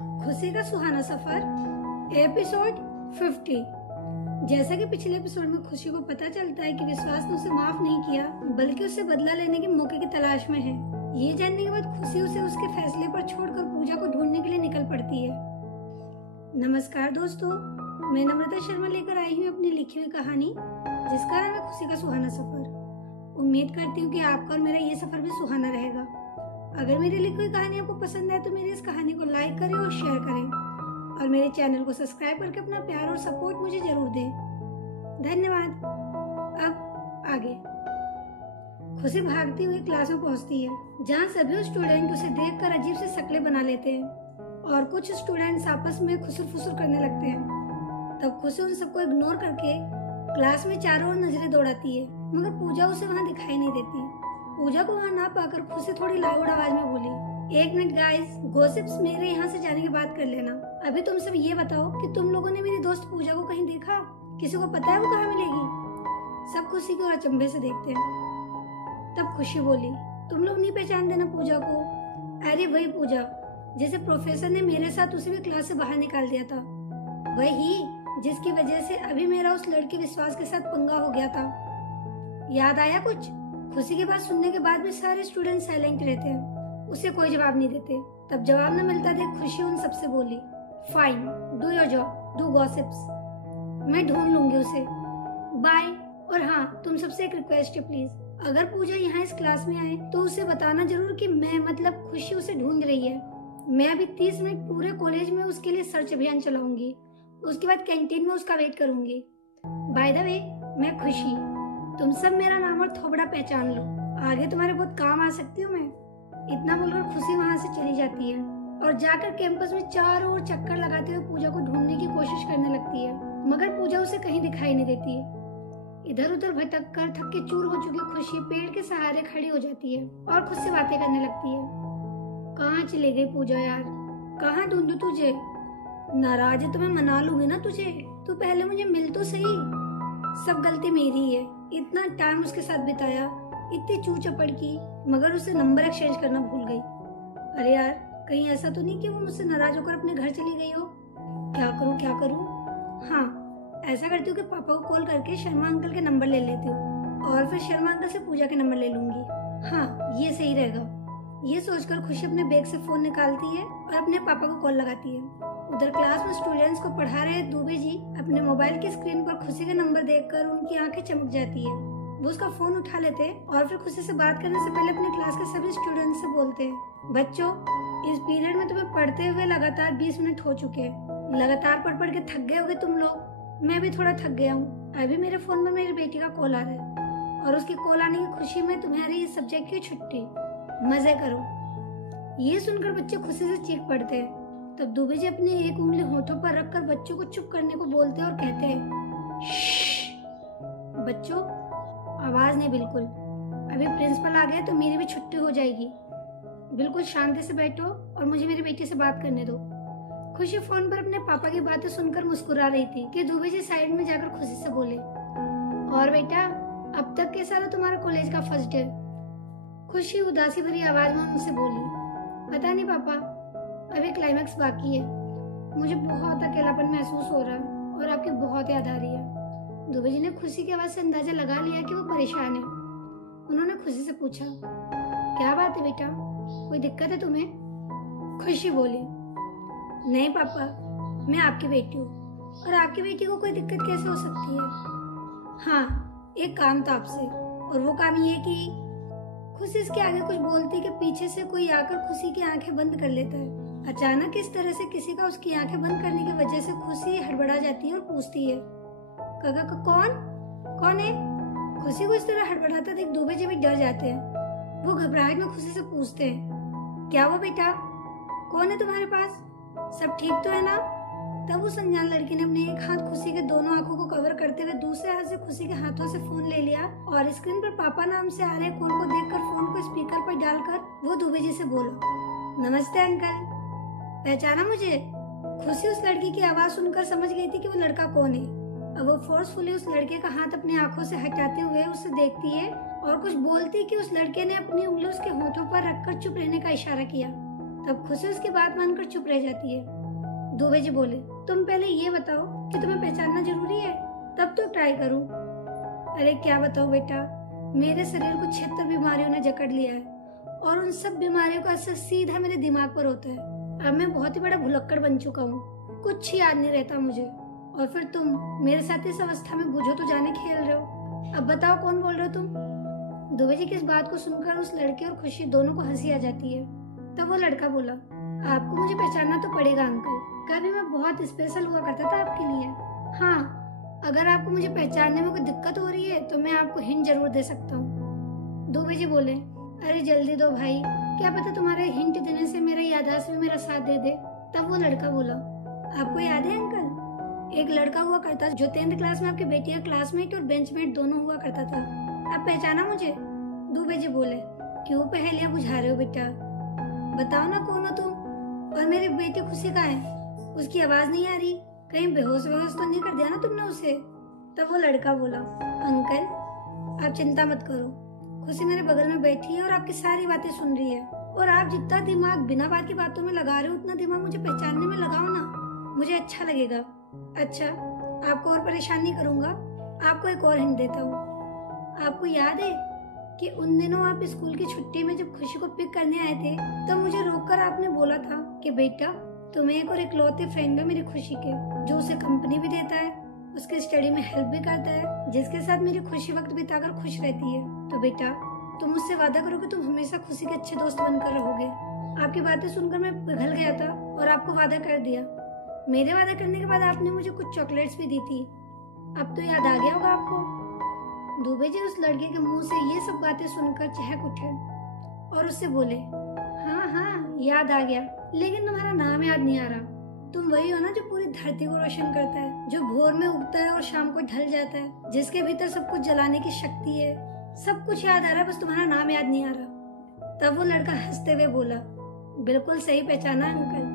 खुशी का सुहाना सफर एपिसोड 50। जैसा कि पिछले एपिसोड में खुशी को पता चलता है कि विश्वास ने उसे माफ नहीं किया बल्कि उससे बदला लेने के मौके की तलाश में है। ये जानने के बाद खुशी उसे उसके फैसले पर छोड़कर पूजा को ढूंढने के लिए निकल पड़ती है। नमस्कार दोस्तों, मैं नम्रता शर्मा लेकर आई हूँ अपनी लिखी हुई कहानी जिसका नाम है खुशी का सुहाना सफर। उम्मीद करती हूँ कि आपका और मेरा ये सफर भी सुहाना रहेगा। अगर मेरी लिखी हुई कहानी आपको पसंद आए तो मेरी इस कहानी को लाइक करें और शेयर करें और मेरे चैनल को सब्सक्राइब करके अपना प्यार और सपोर्ट मुझे जरूर दें। धन्यवाद। अब आगे। खुशी भागती हुई क्लास में पहुंचती है जहां सभी स्टूडेंट उसे देखकर अजीब सी शक्लें बना लेते हैं और कुछ स्टूडेंट्स आपस में खुसुर फुसुर करने लगते हैं। तब खुशी उन सबको इग्नोर करके क्लास में चारों ओर नजरें दौड़ाती है, मगर पूजा उसे वहां दिखाई नहीं देती। पूजा को वहां ना पाकर खुशी थोड़ी लाउड आवाज में बोली, एक मिनट गाइस, गॉसिप्स मेरे यहाँ से जाने के बाद कर लेना। अभी तुम सब ये बताओ कि तुम लोगों ने मेरी दोस्त पूजा को कहीं देखा? किसी को पता है वो कहाँ मिलेगी? सब खुशी की ओर अचंभे से देखते हैं। तब खुशी बोली, तुम लोग नहीं पहचान देना पूजा को? अरे वही पूजा जैसे प्रोफेसर ने मेरे साथ उसे भी क्लास से बाहर निकाल दिया था, वही जिसकी वजह से अभी मेरा उस लड़के विश्वास के साथ पंगा हो गया था। याद आया कुछ? खुशी की बात सुनने के बाद भी सारे स्टूडेंट साइलेंट रहते हैं, उसे कोई जवाब नहीं देते। तब जवाब न मिलता देख खुशी उन सबसे बोली, fine, do your job, do gossips, मैं ढूंढ लूंगी उसे, बाय। और हाँ, तुम सबसे एक रिक्वेस्ट है प्लीज, अगर पूजा यहाँ इस क्लास में आए तो उसे बताना जरूर कि मैं मतलब खुशी उसे ढूंढ रही है। मैं अभी 30 मिनट पूरे कॉलेज में उसके लिए सर्च अभियान चलाऊंगी, उसके बाद कैंटीन में उसका वेट करूंगी। बाय द वे, मैं खुशी, तुम सब मेरा नाम और थोबड़ा पहचान लो, आगे तुम्हारे बहुत काम आ सकती हूँ मैं। इतना बोलकर खुशी वहाँ से चली जाती है और जाकर कैंपस में चारों ओर चक्कर लगाते हुए पूजा को ढूंढने की कोशिश करने लगती है, मगर पूजा उसे कहीं दिखाई नहीं देती। इधर उधर भटक कर थक के चूर हो चुकी खुशी पेड़ के सहारे खड़ी हो जाती है और खुद से बातें करने लगती है। कहाँ चली गई पूजा यार, कहाँ ढूंढूं तुझे? नाराज है तो मैं मना लूंगी ना तुझे, तू पहले मुझे मिल तो सही। सब गलती मेरी है, इतना टाइम उसके साथ बिताया, इतनी चू चपड़ की, मगर उसे नंबर एक्सचेंज करना भूल गई। अरे यार, कहीं ऐसा तो नहीं कि वो मुझसे नाराज होकर अपने घर चली गई हो? क्या करूं? हाँ, ऐसा करती हूँ कि पापा को कॉल करके शर्मा अंकल के नंबर ले लेती हूँ और फिर शर्मा अंकल से पूजा के नंबर ले लूंगी। हाँ, ये सही रहेगा। ये सोचकर खुशी अपने बैग से फोन निकालती है और अपने पापा को कॉल लगाती है। उधर क्लास में स्टूडेंट्स को पढ़ा रहे दुबे जी अपने मोबाइल की स्क्रीन पर खुशी का नंबर देखकर उनकी आंखें चमक जाती है। वो उसका फोन उठा लेते हैं और फिर खुशी से बात करने से पहले अपने क्लास के सभी स्टूडेंट्स से बोलते हैं, बच्चों, इस पीरियड में तुम्हें पढ़ते हुए लगातार 20 मिनट हो चुके हैं। लगातार पढ़ के थक गए होगे तुम लोग। मैं भी थोड़ा थक गया हूँ। अभी मेरे फोन में मेरी बेटी का कॉल आ रहा है और उसके कॉल आने की खुशी में तुम्हारी इस सब्जेक्ट की छुट्टी, मजे करो। ये सुनकर बच्चे खुशी से चीख पड़ते हैं। तब दुबे जी अपनी एक उंगली होठों पर रखकर बच्चों को चुप करने को बोलते हैं और कहते हैं, बच्चों, आवाज नहीं बिल्कुल। अभी प्रिंसिपल आ गया तो मेरी भी छुट्टी हो जाएगी। बिल्कुल शांति से बैठो और मुझे मेरी बेटी से बात करने दो। खुशी फोन पर अपने पापा की बातें सुनकर मुस्कुरा रही थी कि दुबे जी साइड में जाकर खुशी से बोले, और बेटा, अब तक कैसा रहा तुम्हारा कॉलेज का फर्स्ट डे? खुशी उदासी भरी आवाज में उनसे बोली, पता नहीं पापा, अभी क्लाइमैक्स बाकी है। मुझे बहुत अकेलापन महसूस हो रहा है और आपकी बहुत याद आ रही है। दुबे जी ने खुशी की आवाज से अंदाजा लगा लिया कि वो परेशान है। उन्होंने खुशी से पूछा, क्या बात है बेटा, कोई दिक्कत है तुम्हें? खुशी बोली, नहीं पापा, मैं आपकी बेटी हूँ और आपकी बेटी को कोई दिक्कत कैसे हो सकती है? हाँ, एक काम था आपसे, और वो काम ये कि खुशी इसके आगे कुछ बोलती कि पीछे से कोई आकर खुशी की आंखें बंद कर लेता है। अचानक इस तरह से किसी का उसकी आंखें बंद करने की वजह से खुशी हड़बड़ा जाती है और पूछती है, काका कौन है? खुशी को इस तरह हड़बड़ाता देख दुबे जी भी डर जाते हैं। वो घबराहट में खुशी से पूछते हैं, क्या हुआ बेटा, कौन है तुम्हारे पास? सब ठीक तो है ना? तब उस अनजान लड़की ने अपने एक हाथ खुशी के दोनों आंखों को कवर करते हुए दूसरे हाथ से खुशी के हाथों से फोन ले लिया और स्क्रीन पर पापा नाम से आ रहे कॉल को देखकर फोन को स्पीकर पर डालकर वो दुबे जी से बोला, नमस्ते अंकल, पहचाना मुझे? खुशी उस लड़की की आवाज सुनकर समझ गई थी कि वो लड़का कौन है। अब वो फोर्सफुली उस लड़के का हाथ अपनी आंखों से हटाते हुए उसे देखती है और कुछ बोलती कि उस लड़के ने अपनी उंगली उसके होठों पर रखकर चुप रहने का इशारा किया। तब खुशी उसकी बात मानकर चुप रह जाती है। दुबे जी बोले, तुम पहले ये बताओ कि तुम्हें पहचानना जरूरी है, तब तो ट्राई करूं। अरे क्या बताऊं बेटा, मेरे शरीर को 76 बीमारियों ने जकड़ लिया है और उन सब बीमारियों का असर सीधा मेरे दिमाग पर होता है। अब मैं बहुत ही बड़ा भुलक्कड़ बन चुका हूँ, कुछ याद नहीं रहता मुझे। और फिर तुम मेरे साथ इस अवस्था में बुझो तो जाने खेल रहे हो। अब बताओ कौन बोल रहे हो तुम? दुबे जी की इस बात को सुनकर उस लड़के और खुशी दोनों को हंसी आ जाती है। तब वो लड़का बोला, आपको मुझे पहचानना तो पड़ेगा अंकल, कभी मैं बहुत स्पेशल हुआ करता था आपके लिए। हाँ, अगर आपको मुझे पहचानने में कोई दिक्कत हो रही है तो मैं आपको हिंट जरूर दे सकता हूँ। दुबे जी बोले, अरे जल्दी दो भाई, क्या पता तुम्हारे हिंट देने से मेरा याददाश्त भी मेरा साथ दे दे। तब वो लड़का बोला, आपको याद है अंकल, एक लड़का हुआ करता जो 10th क्लास में आपकी बेटी का क्लासमेट और बेंचमेट दोनों हुआ करता था। आप पहचाना मुझे? दुबे जी बोले, क्यों पहेलियां बुझा रहे हो बेटा, बताओ ना कौन हो तुम, और मेरी बेटी खुशी कहाँ है? उसकी आवाज नहीं आ रही, कहीं बेहोश वेहोश तो नहीं कर दिया ना तुमने उसे? तब वो लड़का बोला, अंकल आप चिंता मत करो, खुशी मेरे बगल में बैठी है और आपकी सारी बातें सुन रही है। और आप जितना दिमाग बिना बात की बातों में लगा रहे हो उतना दिमाग मुझे पहचानने में लगाओ ना, मुझे अच्छा लगेगा। अच्छा, आपको और परेशान नहीं करूंगा, आपको एक और हिंट देता हूँ। आपको याद है कि उन दिनों आप स्कूल की छुट्टी में जब खुशी को पिक करने आए थे तो मुझे रोककर आपने बोला था कि बेटा तुम्हें एक और इकलौते फ्रेंड है मेरी खुशी के, जो उसे कंपनी भी देता है, उसके स्टडी में हेल्प भी करता है, जिसके साथ मेरी खुशी वक्त बिताकर खुश रहती है। तो बेटा तुम मुझसे वादा करो कि तुम हमेशा खुशी के अच्छे दोस्त बनकर रहोगे। आपकी बातें सुनकर मैं पिघल गया था और आपको वादा कर दिया। मेरे वादा करने के बाद आपने मुझे कुछ चॉकलेट्स भी दी थी, अब तो याद आ गया होगा आपको। दुबे जी उस लड़के के मुंह से ये सब बातें सुनकर चहक उठे और उससे बोले, हाँ हाँ याद आ गया, लेकिन तुम्हारा नाम याद नहीं आ रहा। तुम वही हो ना जो पूरी धरती को रोशन करता है, जो भोर में उगता है और शाम को ढल जाता है, जिसके भीतर सब कुछ जलाने की शक्ति है। सब कुछ याद आ रहा है, बस तुम्हारा नाम याद नहीं आ रहा। तब वो लड़का हंसते हुए बोला, बिल्कुल सही पहचाना अंकल,